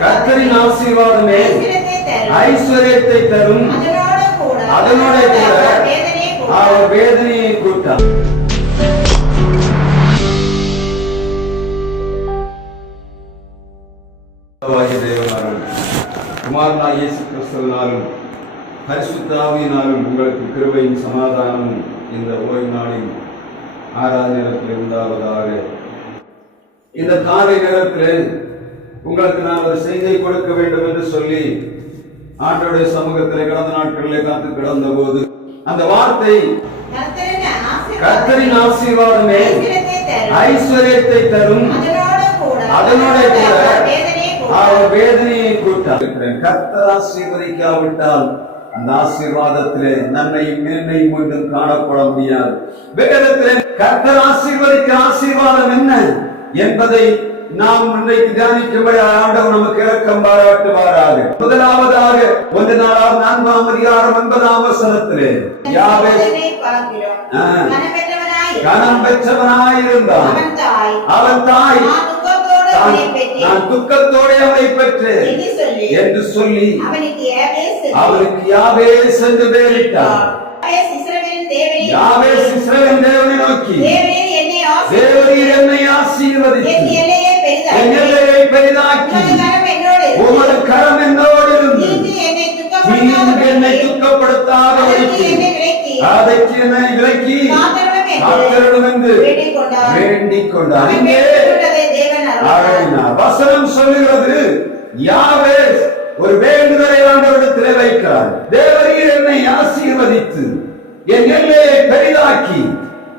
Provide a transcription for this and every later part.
கர்த்தரின் ஆசீர்வாதமே ஐஸ்வர்யத்தை தரும். அதனோடு கூட அவர் வேதனையை கூட்டார். குமாரனாய் இயேசு கிறிஸ்துவினாலும் பரிசுத்தாவியினாலும் உங்களுக்கு கிருபையும் சமாதானமும் இந்த ஓய்வு நாளின் ஆறாவது நேரத்தில் உண்டாவதாக இந்த காலை நேரத்தில் உங்களுக்கு நான் ஒரு செய்தியை கொடுக்க வேண்டும் என்று சொல்லி ஆண்டோடைய சமூகத்தில் கடந்த நாட்களிலே காத்து கிடந்த போது அந்த வார்த்தை கர்த்தரின் ஆசீர்வாதம் ஐஸ்வர்யத்தை தரும். அதனோடு கூட அவர் வேதனையை கூட்டார். கர்த்தர் ஆசீர்வதிக்காவிட்டால் அந்த ஆசீர்வாதத்திலே நன்மையும் மேன்மையும் ஒன்றும் காணப்பட முடியாது. வேதத்திலே கர்த்தர் ஆசீர்வதிக்க ஆசீர்வாதம் என்ன என்பதை நாம் இன்றைக்கு தியானிக்கும்படி ஆண்டவர் நமக்கு இறக்கம் பாராட்டுவாராக முதலாவதாக ஒன்று நாளாம் நான்காம் அதிகாரம் ஒன்பதாம் வசனத்திலே. யாவே கனம் பெற்றவனாயிருந்தான். அவன் தாய். நான் துக்கத்தோடு அவனை பெற்றேன். என்று சொல்லி. அவனுக்கு யாபேஸ் என்று அவனுக்கு யாவே சென்று பேரிட்டார் யாபேஸ் இஸ்ரவேலின் தேவனே, யாவே இஸ்ரவேலின் தேவனை நோக்கி. தேவரீர் என்னை ஆசீர்வதித்து, என்னை பெரிதாக்கி, உமது கரம் என்னோடு இருந்து, துக்கப்படுத்தாத அதற்கு என்னை விலக்கி, என்று வேண்டிக் கொண்டார். இங்கே. வசனம் சொல்லுகிறது யாவே ஒரு வேண்டுதலை ஆண்டவரிடத்திலே வைக்கிறார். தேவரீர் என்னை ஆசீர்வதித்து என் எல்லையை பெரிதாக்கி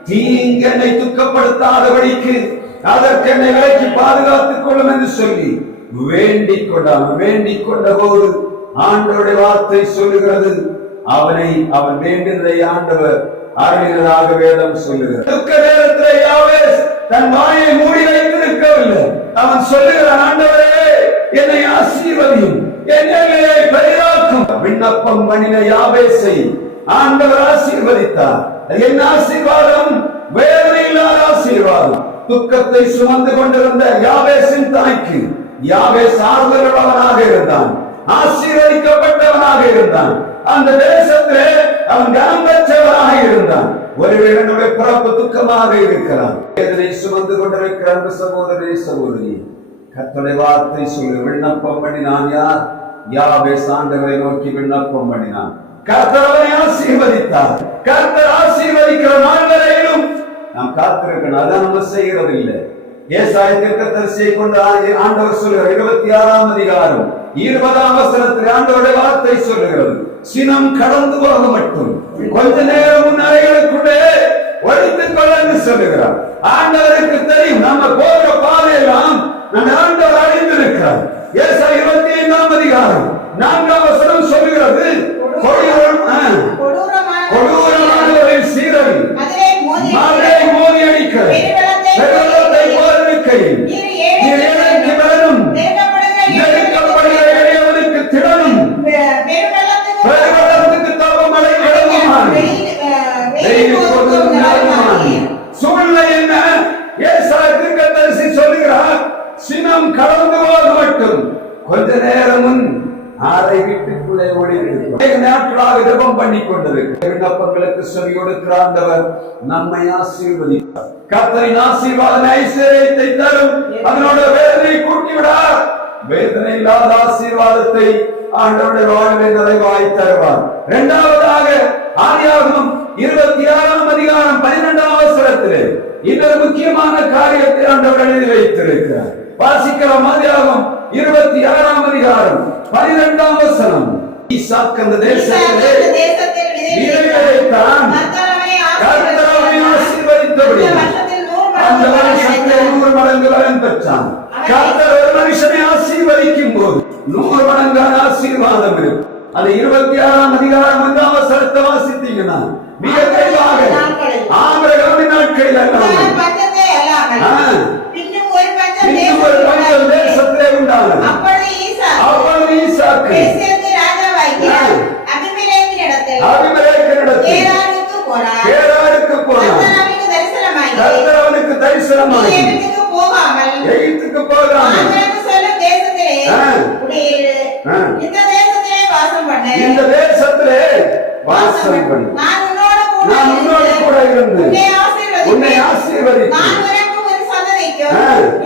தீங்கு என்னை துக்கப்படுத்தாதபடிக்கு அதற்கு என்னை விலக்கி பாதுகாத்துக் கொள்ளும் என்று சொல்லி வேண்டிக் கொண்டான் வேண்டிக் கொண்ட போது ஆண்டவருடைய வார்த்தை சொல்லுகிறது. அவனை அவன் வேண்டுதலை ஆண்டவர் அருளினதாக வேதம் சொல்லுகிறது. துக்க நேரத்தில் யாவே தன் வாயை மூடி வைத்திருக்கவில்லை அவன் சொல்லுகிறான் ஆண்டவரே என்னை ஆசீர்வதியும் என் பெரிதாக்கும். விண்ணப்பம் பண்ணின யாவேசை ஆண்டவர் ஆசீர்வதித்தார். என் ஆசீர்வாதம் வேதனை இல்லாத ஆசீர்வாதம். துக்கத்தை சுமந்து கொண்டிருந்த யாவேசின் தாய்க்கு யாவேஸ் ஆறுதலுள்ளவனாக இருந்தான் ஆசீர்வதிக்கப்பட்டவனாக இருந்தான். அந்த தேசத்திலே அவன் கனம் பெற்றவனாக இருந்தான். ஒருவேளை நம்முடைய பிறப்பு துக்கமாக இருக்கிறான் வேதனை சுமந்து கொண்டிருக்கிற அந்த சகோதரி சகோதரி கத்தனை வார்த்தை சொல்லி விண்ணப்பம் பண்ணினான் யார்? யாவே சாண்டவரை நோக்கி விண்ணப்பம் பண்ணினான். கர்த்தரவனை ஆசீர்வதித்தார். கர்த்தர் ஆசீர்வதிக்கிற நாள் வரையிலும் நாம் காத்திருக்கணும் அதான் நம்ம செய்கிறது இல்லை ஏசாயத்திற்கு தரிசியை கொண்டு ஆண்டவர் சொல்லுகிறார் இருபத்தி ஆறாம் அதிகாரம் இருபதாம் வசனத்தில் ஆண்டவருடைய வார்த்தை சொல்லுகிறது. சினம் கடந்து போக மட்டும். கொஞ்ச நேரம் அறைகளுக்குள்ளே ஒழித்துக் கொள்ள சொல்லுகிறார். ஆண்டவருக்கு தெரியும் நம்ம போகிற பாதையெல்லாம் நம்ம ஆண்டவர் அறிந்திருக்கிறார். ஏசா இருபத்தி ஐந்தாம் அதிகாரம் நான்காம் வசனம் சொல்லுகிறது கொடூரமான மோதி மழை மோதி அடிக்க நம்மை ஆசீர்வதிப்பார். கர்த்தரின் ஆசீர்வாதம் ஐஸ்வர்யத்தை தரும். அதனோட வேதனை கூட்டி விடார் வேதனை இல்லாத ஆசீர்வாதத்தை ஆண்டவருடைய வாழ்வை நிறைவாய் தருவார். இரண்டாவதாக ஆதியாகமம் இருபத்தி ஆறாம் அதிகாரம் பன்னிரெண்டாம் அவசரத்திலே இன்னொரு முக்கியமான காரியத்தை ஆண்டவர் எழுதி வைத்திருக்கிறார். வாசிக்கலாம் ஆதியாகமம் இருபத்தி ஆறாம் அதிகாரம் பனிரெண்டாம் வசனம். ஈசாக்கு அந்த தேசத்திலே தேசத்தில் விதைகளைத்தான் ஆசீர்வதித்தபடி அந்த வருஷத்திலே நூறு மடங்கு பலன் பெற்றான். கர்த்தர் ஒரு மனுஷனை ஆசீர்வதிக்கும் போது நூறு மடங்கான ஆசீர்வாதம் இருக்கும் அது இருபத்தி ஆறாம் அதிகாரம் ஒன்றாம் அவசரத்தை வாசித்தீங்கன்னா மிக தெளிவாக ஆபிரகாமின் நாட்களில் அல்லாமல். பஞ்சத்தை அல்லாமல். ஆ. பின்னும் ஒரு பஞ்சம் இன்னும் ஒரு பஞ்சம் தேசத்தில் தேசத்திலே உண்டானது அப்பொழுது ஈசா அப்பொழுது ஈசாக்கு. தேசத்து ராஜாவாகிய சிரமம். இந்த தேசத்திலே வாசம் பண்ணு. உன்னை ஆசீர்வதி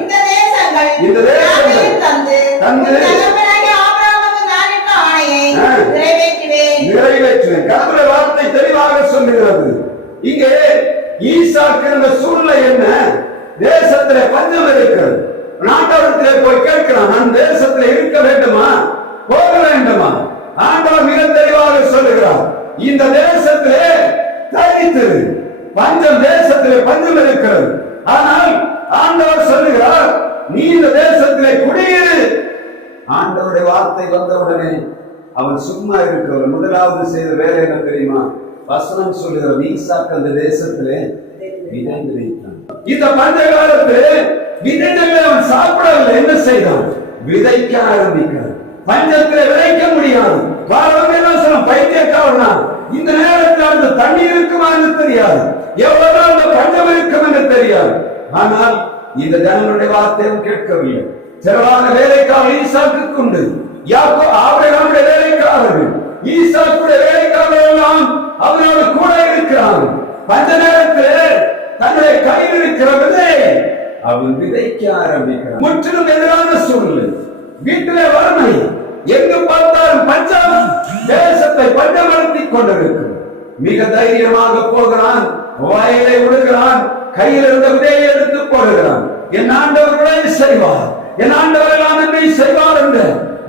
இந்த தேசங்கள் இந்த தேசங்கள் தந்து தந்து தகப்பனாகிய ஆபிரகாமுக்கு நான் இட்ட ஆணையை நிறைவேற்றுவேன். நிறைவேற்றுவேன். கர்த்தருடைய சூழ்நிலை என்ன? தேசத்திலே பஞ்சம் இருக்கிறது. நாட்டவரத்திலே போய் கேட்கிறான் நான் தேசத்திலே இருக்க வேண்டுமா? போக வேண்டுமா? ஆண்டவர் மிக தெளிவாக சொல்லுகிறார் இந்த தேசத்திலே தரித்தது பஞ்சம் தேசத்திலே பஞ்சம் இருக்கிறது. ஆனால் ஆண்டவர் சொல்லுகிறார் நீ இந்த தேசத்திலே குடியிரு. ஆண்டவருடைய வார்த்தை வந்தவுடனே அவன் சும்மா இருக்கிறவர் முதலாவது செய்த வேலை என்ன தெரியுமா? வசனம் சொல்லுகிற ஈசாக்கு அந்த தேசத்திலே விதைந்து வைத்தான் இந்த பஞ்ச காலத்துல விதைகளை அவன் சாப்பிடவில்லை. என்ன செய்தான்? விதைக்க ஆரம்பிக்கிறான். பஞ்சத்துல விதைக்க முடியாது. காரணம் பைத்தியக்காரனா. இந்த நேரத்தில் அந்த தண்ணி இருக்குமா என்று தெரியாது. எவ்வளவு அந்த பஞ்சம் இருக்கும் என்று தெரியாது. ஆனால் இந்த ஜனங்களுடைய வார்த்தையும் கேட்கவில்லை. சிறவான வேலைக்காரர் ஈசாக்கு உண்டு. யாக்கோ ஆபிரகாமுடைய வேலைக்காரர்கள். ஈசாக்குடைய வேலைக்காரர்கள் எல்லாம் அவரோட கூட இருக்கிறார்கள். பஞ்ச நேரத்தில் தன்னுடைய கையில் இருக்கிற விதை அவன் விதைக்க ஆரம்பிக்கிறான் முற்றிலும் எதிரான சூழ்நிலை. வீட்டிலே வறுமை. எங்கு பார்த்தாலும் பஞ்சம் தேசத்தை பஞ்சப்படுத்தி கொண்டிருக்கும். மிக தைரியமாக போகிறான். வயலை விடுகிறான் கையில் இருந்த விதையை எடுத்து போடுகிறான் என் ஆண்டவர்களை செய்வார் என் ஆண்டவர்கள் ஆனந்தை செய்வார் என்ற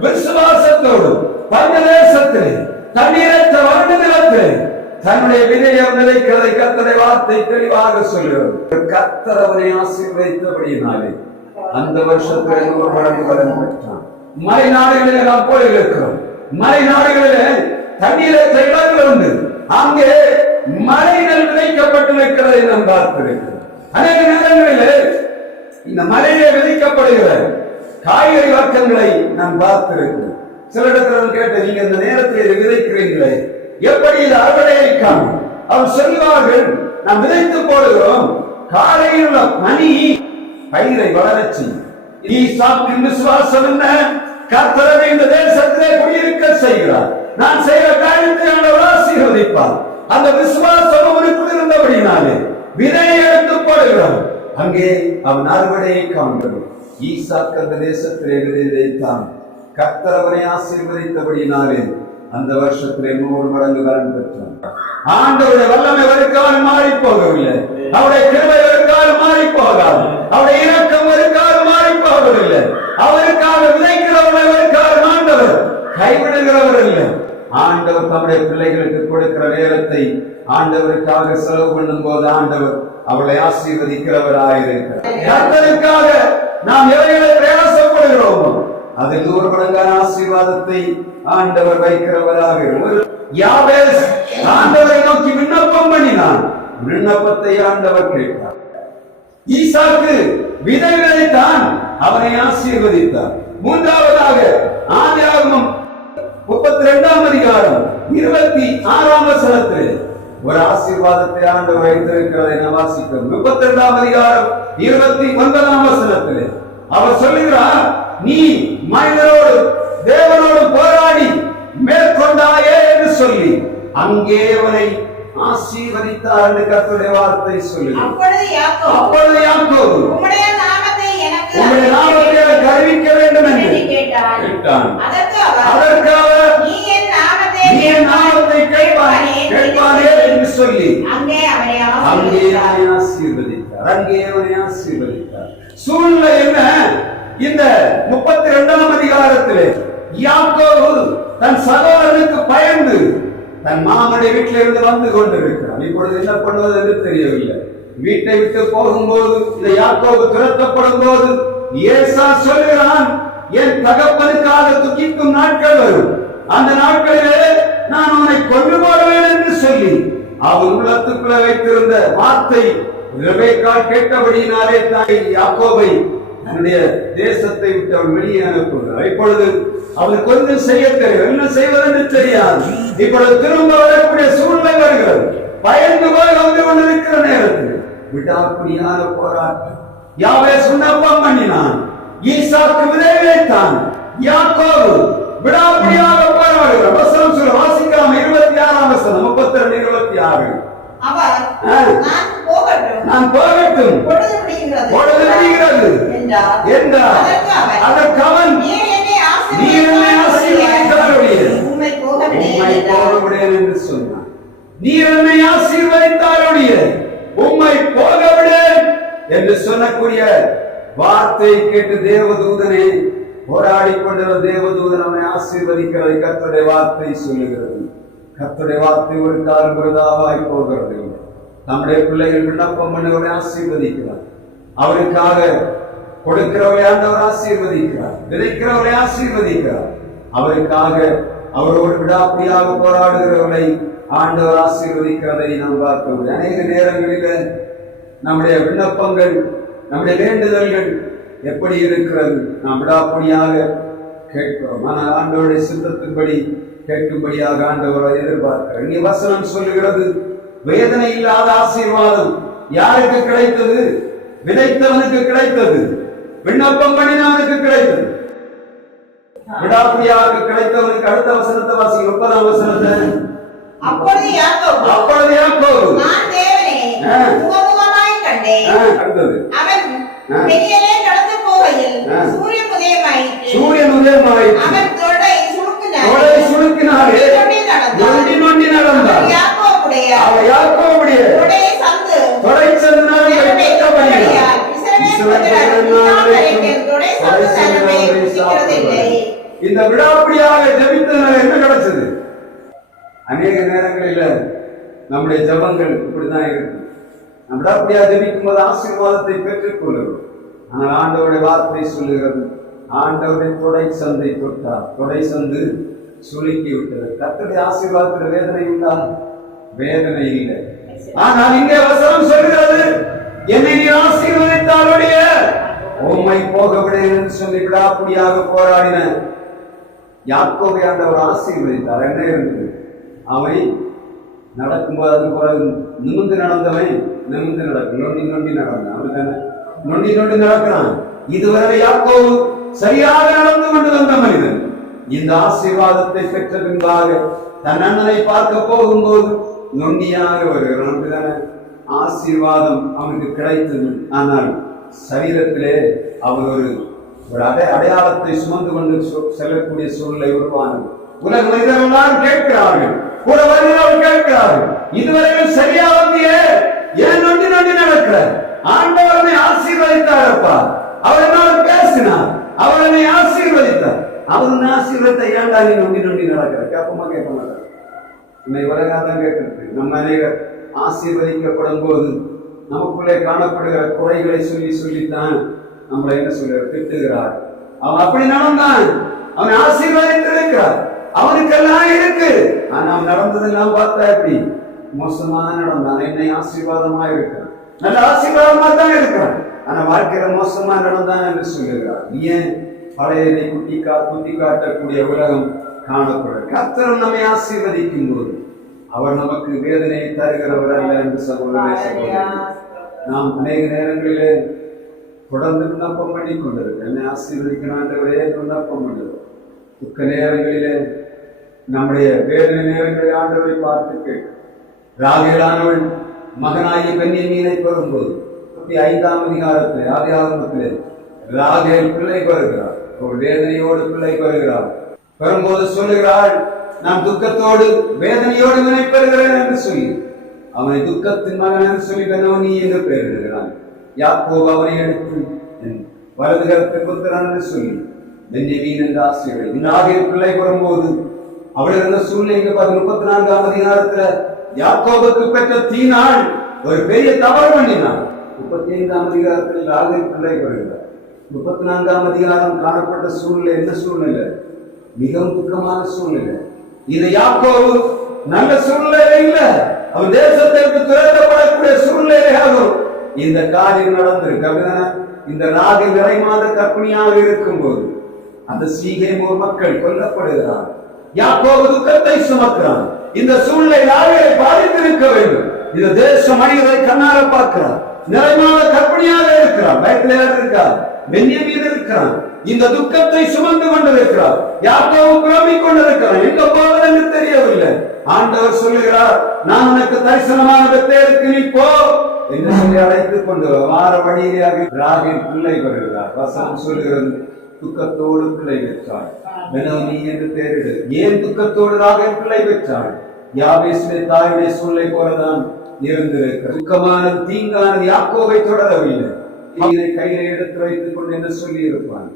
விசுவாசத்தோடு பஞ்ச தேசத்தில் தண்ணீரற்ற வறண்ட நிலத்தில் தன்னுடைய விதயம் நிலைக்கிறதை கத்தரை வார்த்தை தெளிவாக சொல்லுகிறது. கத்தர் அவரை ஆசீர்வதித்தபடியினாலே அந்த வருஷத்தில் நூறு மடங்கு பலன் பெற்றான். மலை நாடுகளில் நாம் போய் இருக்கிறோம் மலை நாடுகளிலே தண்ணீரை இடங்கள் உண்டு. அங்கே மலைகள் விதைக்கப்பட்டிருக்கிறதை நாம் பார்த்திருக்கிறோம். அநேக நேரங்களிலே இந்த மலையிலே விதைக்கப்படுகிற காய்கறி வர்க்கங்களை நாம் பார்த்திருக்கிறோம். சில இடத்துல நான் கேட்டேன் நீங்க இந்த நேரத்தில் விதைக்கிறீங்களே? எப்படி இது அறுவடையை காணும் அவர் சொல்வார்கள் நாம் விதைத்து போடுகிறோம். காலையில் உள்ள பனி பயிரை வளரச் செய்யும். ஈசாக்கின் விசுவாசம் என்ன? கர்த்தரனை இந்த தேசத்திலே குடியிருக்க செய்கிறார். நான் செய்கிற காரியத்தை ஆண்டவர் ஆசீர்வதிப்பார். அந்த விசுவாசம் அவனுக்குள் இருந்தபடினாலே விதையை எடுத்து போடுகிறான் அங்கே அவன் அறுவடையை காண்கிறோம் ஈசாக்கு அந்த தேசத்திலே விதை விதைத்தான். கர்த்தரவனை ஆசீர்வதித்தபடினாலே அந்த வருஷத்துல நூறு மடங்கு பலன் பெற்றான் ஆண்டவுடைய வல்லமை ஒரு மாறி போகவில்லை அவருடைய கிருமை ஒரு மாறி போகாது அவருடைய இணக்கம் ஒரு மாறி போகவில்லை அவருக்காக விதைக்கிறவர்கள் ஒரு ஆண்டவர் கைவிடுகிறவர் இல்லை ஆண்டவர் தம்முடைய பிள்ளைகளுக்கு கொடுக்கிற நேரத்தை ஆண்டவருக்காக செலவு பண்ணும் போது ஆண்டவர் அவளை ஆசீர்வதிக்கிறவராயிருக்கிறார். கர்த்தருக்காக நாம் எவைகளை பிரயாசப்படுகிறோமோ அதில் நூறு மடங்கான ஆசீர்வாதத்தை ஆண்டவர் வைக்கிறவராக இருக்கிறார். ஆண்டவரை நோக்கி விண்ணப்பம் பண்ணினான். விண்ணப்பத்தை ஆண்டவர் கேட்டார். ஈசாக்கு விதை விதைத்தான் அவனை ஆசீர்வதித்தார். மூன்றாவதாக ஆதியாகமம் முப்பத்தி ரெண்டாம் அதிகாரம் இருபத்தி ஆறாம் வசனத்தில் ஒரு ஆசீர்வாதத்தை ஆண்டவர் வைத்திருக்கிறதை நாம் வாசிக்கிறோம். முப்பத்தி ரெண்டாம் அதிகாரம் இருபத்தி ஒன்பதாம் வசனத்தில் அவர் சொல்லுகிறார் நீ மனிதரோடு தேவனோடு போராடி மேற்கொண்டாயே என்று சொல்லி அங்கே அவனை ஆசீர்வதித்தார் என்று கர்த்தருடைய வார்த்தை சொல்லுகிறார் அப்பொழுது யாக்கோபு உம்முடைய நாமத்தை எனக்கு அறிவிக்க வேண்டும் என்று கேட்டான். அதற்கு அவர் நீ என் நாமத்தை கேட்பானே கேட்பானே என்று சொல்லி அங்கே. அவனை ஆசீர்வதித்தார். அங்கே அவனை ஆசீர்வதித்தார். சூழ்நிலை என்ன? இந்த முப்பத்தி இரண்டாம் அதிகாரத்திலே யாக்கோவு தன் சகோதரனுக்கு பயந்து தன் மாமனுடைய வீட்டில இருந்து வந்து கொண்டிருக்கிறான். இப்பொழுது என்ன பண்ணுவது என்று தெரியவில்லை. வீட்டை விட்டு போகும்போது இந்த யாக்கோவு துரத்தப்படும் போது ஏசா சொல்கிறான் என் தகப்பனுக்காக துக்கிக்கும் நாட்கள் வரும். அந்த நாட்களிலே நான் அவனை கொண்டு போடுவேன் என்று சொல்லி அவன் உள்ளத்துக்குள்ள வைத்திருந்த வார்த்தை ரெபேக்காள் கேட்டபடியினாலே தாய் யாக்கோபை தன்னுடைய தேசத்தை விட்டு அவன் வெளியே அனுப்புகிறார் இப்பொழுது அவனுக்கு கொஞ்சம் செய்ய தெரியும் என்ன செய்வதென்று தெரியாது. இப்பொழுது திரும்ப வரக்கூடிய சூழ்நிலை வருகிறது பயந்து போய் வந்து கொண்டிருக்கிற நேரத்தில் விடாப்பிடியான போராட்டம். யாவே சுண்ணப்பம் பண்ணினான். ஈசாக்கு விதை விதைத்தான். யாக்கோபு விடாப்பிடியாக போராடுகிறார் வசனம் சொல்ல வாசிக்கலாம். இருபத்தி ஆறாம் வசனம் முப்பத்தி ரெண்டு இருபத்தி ஆறு. என்றார். அதற்கு அவன் நீர் என்னை விடேன் என்றார். போகவிடேன் என்று சொன்னான். நீர் என்னை ஆசீர்வதித்தாலுடைய உம்மை போகவிடேன் என்று சொல்லக்கூடிய வார்த்தை கேட்டு தேவதூதனே போராடி கொண்டிருந்த தேவதூதன் அவனை ஆசீர்வதிக்கிறதை. கர்த்தருடைய வார்த்தை சொல்லுகிறது. கர்த்தருடைய வார்த்தை ஒரு காலம் விருதாவாய் போகிறது. இல்லை. நம்முடைய பிள்ளைகள் விண்ணப்பம் பண்ணவரை ஆசீர்வதிக்கிறார். அவருக்காக கொடுக்கிறவரை ஆண்டவர் ஆசீர்வதிக்கிறார் விதைக்கிறவரை ஆசீர்வதிக்கிறார். அவருக்காக அவரோடு விடாப்பிடியாக போராடுகிறவரை ஆண்டவர் ஆசீர்வதிக்கிறதை நாம் பார்க்கிறோம். அநேக நேரங்களில் நம்முடைய விண்ணப்பங்கள் நம்முடைய வேண்டுதல்கள் எப்படி இருக்கிறது நாம் விடாப்பிடியாக கேட்கிறோம். ஆனால் ஆண்டவருடைய சித்தத்தின்படி கேட்கும்படியாக ஆண்டவரை எதிர்பார்க்கிறார். இங்கே வசனம் சொல்லுகிறது வேதனை இல்லாத ஆசீர்வாதம் யாருக்கு கிடைத்தது? விதைத்தவனுக்கு கிடைத்தது. விண்ணப்பம் பண்ணினவனுக்கு கிடைத்தது. விடாப்பிடியாக கிடைத்தவனுக்கு அடுத்த வசனத்தை வாசி முப்பதாம் வசனத்தை அப்பொழுது யாக்கோபு அப்பொழுது யாக்கோபு. நான் தேவனே. முகமுகமாய் கண்டேன். அடுத்தது. அவன். வெளியிலே கடந்து போகையில். சூரியன் உதயமாயிற்று. சூரியன் உதயமாயிற்று. அவன் தொடை சுருக்கினார் தோளை சுருக்கினாரே நொண்டி நடந்தான். நொண்டி நொண்டி நடந்தார் யாக்கோபுடைய அவர் யாக்கோவுடைய தொடை சந்து தொடை சென்றால் நிறைவேற்றப்படியால் இஸ்ரவேல் புத்திரர் இந்நாள் வரைக்கும் தொடை சந்து நன்மை புசிக்கிறதில்லை. இந்த விடாப்பிடியாக ஜெபித்ததுனால என்ன கிடைச்சது அநேக நேரங்களில் நம்முடைய ஜெபங்கள் இப்படிதான் இருக்கு நம்ம விடாப்பிடியாக ஜெபிக்கும் போது ஆசீர்வாதத்தை பெற்றுக் கொள்ளுகிறோம் ஆனால் ஆண்டவருடைய வார்த்தை சொல்லுகிறது ஆண்டவரின் தொடை சந்தை தொட்டார். தொடை சந்து சுருக்கி விட்டது. கர்த்தருடைய ஆசீர்வாதத்தில் வேதனை உண்டா? வேதனை இல்லை. ஆனால் இங்கே வசனம் சொல்கிறது என்னை நீ ஆசீர்வதித்தாலுடைய உம்மை போக விடேன் என்று சொல்லி விடாப்படியாக போராடின யாக்கோவை ஆண்டவர் ஆசீர்வதித்தார். என்ன இருந்தது அவை நடக்கும்போது அது பிறகு நிமிந்து நடந்தவன் நிமிந்து நடக்கும். நொண்டி நொண்டி நடந்தான். அப்படித்தானே? நொண்டி நொண்டி நடக்கிறான். இதுவரை யாக்கோ சரியாக நடந்து கொண்டு வந்த மனிதன். இந்த ஆசீர்வாதத்தை பெற்ற பின்பாக தன் அண்ணனை பார்க்க போகும்போது நொண்டியாக வருகிறான். அப்படிதானே ஆசீர்வாதம் அவனுக்கு கிடைத்தது. ஆனால் சரீரத்திலே அவர் ஒரு ஒரு அடை அடையாளத்தை சுமந்து கொண்டு செல்லக்கூடிய சூழ்நிலை உருவானது. உலக மனிதர்கள் கேட்கிறார்கள். கூட வருகிறவர்கள் கேட்கிறார்கள் இதுவரையில் சரியா வந்தியே ஏன் நொண்டி நொண்டி நடக்கிற ஆண்டவரனை ஆசீர்வதித்தாரப்பா. அவர் என்னோட பேசினார். அவர் என்னை ஆசீர்வதித்தார். அவர் என்ன ஆசீர்வதித்த ஏன்டா நீ நொண்டி நொண்டி நடக்கிற? கேட்பமா கேட்க மாட்டார் இன்னை உலகாதான் கேட்டிருக்கு. நம்ம அநேகர் ஆசீர்வதிக்கப்படும் போது நமக்குள்ளே காணப்படுகிற குறைகளை சொல்லி சொல்லித்தான் நம்மளை என்ன சொல்ற திட்டுகிறார். அவன் அப்படி நடந்தான். அவன் ஆசீர்வதித்திருக்கிறார். அவனுக்கெல்லாம் இருக்கு. ஆனா நடந்ததெல்லாம் பார்த்தா எப்படி? மோசமா தான் நடந்தான் என்னை ஆசீர்வாதமா இருக்கிறான். நல்ல ஆசீர்வாதமா தான் இருக்கிறான். ஆனா வாழ்க்கையில மோசமா நடந்தான் என்று சொல்லுகிறார். ஏன் பழையதை குட்டி கா குத்தி காட்டக்கூடிய உலகம் காணப்படும் கர்த்தர் நம்மை ஆசீர்வதிக்கும் போது அவர் நமக்கு வேதனையை தருகிறவர் அல்ல என்று சகோதரரை சகோதரி நாம் அநேக நேரங்களிலே தொடர்ந்து விண்ணப்பம் பண்ணி கொண்டிருக்கிறோம் என்னை ஆசீர்வதிக்கிறான்றவரே விண்ணப்பம் பண்ணுறோம் துக்க நேரங்களிலே நம்முடைய வேதனை நேரங்களில் ஆண்டவரை பார்த்து கேட்கும் ராகேலானவள் மகனாகிய பெண்ணியமீனை பெறும்போது முப்பத்தி ஐந்தாம் அதிகாரத்தில் ஆதி ஆகமத்திலே ராகேல் பிள்ளை பெறுகிறார் ஒரு வேதனையோடு பிள்ளை பெறுகிறார் பெறும்போது சொல்லுகிறாள் நான் துக்கத்தோடு வேதனையோடு வினை பெறுகிறேன் என்று சொல்லி. அவனை துக்கத்தின் மகன் என்று சொல்லி பெண்ணவனி என்று பெயரிடுகிறான். யாக்கோ அவனை எடுத்து என் வலது புத்திரன் என்று சொல்லி பெஞ்சமீன் என்ற ஆசிரியர்கள் இந்த ஆகிய பிள்ளை பெறும்போது அவள் இருந்த சூழ்நிலை பார்த்து முப்பத்தி நான்காம் அதிகாரத்துல யாக்கோபுக்கு பெற்ற தீனாள் ஒரு பெரிய தவறு பண்ணினான் முப்பத்தி ஐந்தாம் அதிகாரத்தில் ராகேல் பிள்ளை வருகிறார் முப்பத்தி நான்காம் அதிகாரம் காணப்பட்ட சூழ்நிலை என்ன சூழ்நிலை? மிகவும் துக்கமான சூழ்நிலை. இது யாக்கோவு நல்ல சூழ்நிலை இல்ல. அவன் தேசத்திற்கு துரத்தப்படக்கூடிய சூழ்நிலையாகும் இந்த காரியம் நடந்திருக்கு. இந்த ராகு நிறை மாத இருக்கும் போது அந்த சீகை மக்கள் கொல்லப்படுகிறார். யாக்கோபு துக்கத்தை சுமக்கிறான். இந்த சூழ்நிலை ராகுவை பாதித்திருக்க வேண்டும்? இந்த தேசம் மனிதரை கண்ணார பார்க்கிறார் நிறைமான கற்பனையாக இருக்கிறான். வயிற்றுல இருக்கா வெண்ணிய மீது இருக்கிறான். இந்த துக்கத்தை சுமந்து கொண்டிருக்கிறார். யாக்கோவு புலம்பிக் கொண்டிருக்கிறான். எங்க போவது என்று தெரியவில்லை. ஆண்டவர் சொல்லுகிறார் நான் உனக்கு தரிசனமான பெத்தேருக்கு நீ போ என்று சொல்லி அழைத்துக் கொண்டு வார வழியாக ராகின் பிள்ளை வருகிறார். வசனம் சொல்லுகிறது துக்கத்தோடு பிள்ளை பெற்றாள் மெனோனி என்று பெயரிடு ஏன் துக்கத்தோடு ராகின் பிள்ளை பெற்றாள்? யாவேசுடைய தாயுடைய சூழ்நிலை போலதான் இருந்திருக்கிறது. துக்கமான தீங்கான யாக்கோவை தொடரவில்லை இதை கையில எடுத்து வைத்துக் கொண்டு என்று சொல்லி இருப்பான்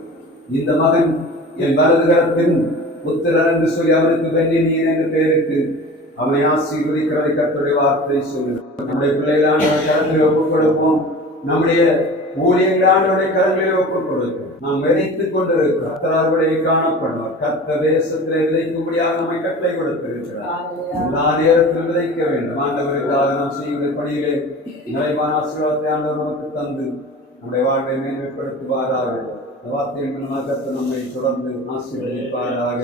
இந்த மகன் என் வலது கரத்தின் புத்திரன் என்று சொல்லி அவனுக்கு வெண்ணினியன் என்று பெயருக்கு அவனை ஆசீர்வதிக்கிறதை கத்துடைய வார்த்தை சொல்லு நம்முடைய பிள்ளைகளான கரங்களில் ஒப்புக் கொடுப்போம். நம்முடைய ஊழியர்களான கரங்களில் ஒப்புக் கொடுப்போம் நாம் விதைத்துக் கொண்டிருக்கிறோம். கர்த்தராருடைய காணப்படுவார். கர்த்த தேசத்திலே விதைக்கும்படியாக நம்மை கட்டளை கொடுத்திருக்கிறார். எல்லா நேரத்திலும் விதைக்க வேண்டும். ஆண்டவருக்காக நாம் செய்கிற பணியிலே நிறைவான ஆசீர்வாதத்தை ஆண்டவர் நமக்கு தந்து நம்முடைய வாழ்வை மேன்மைப்படுத்துவாராக. வார்த்தையின் மூலமாக நம்மை தொடர்ந்து ஆசீர்வதிப்பாராக.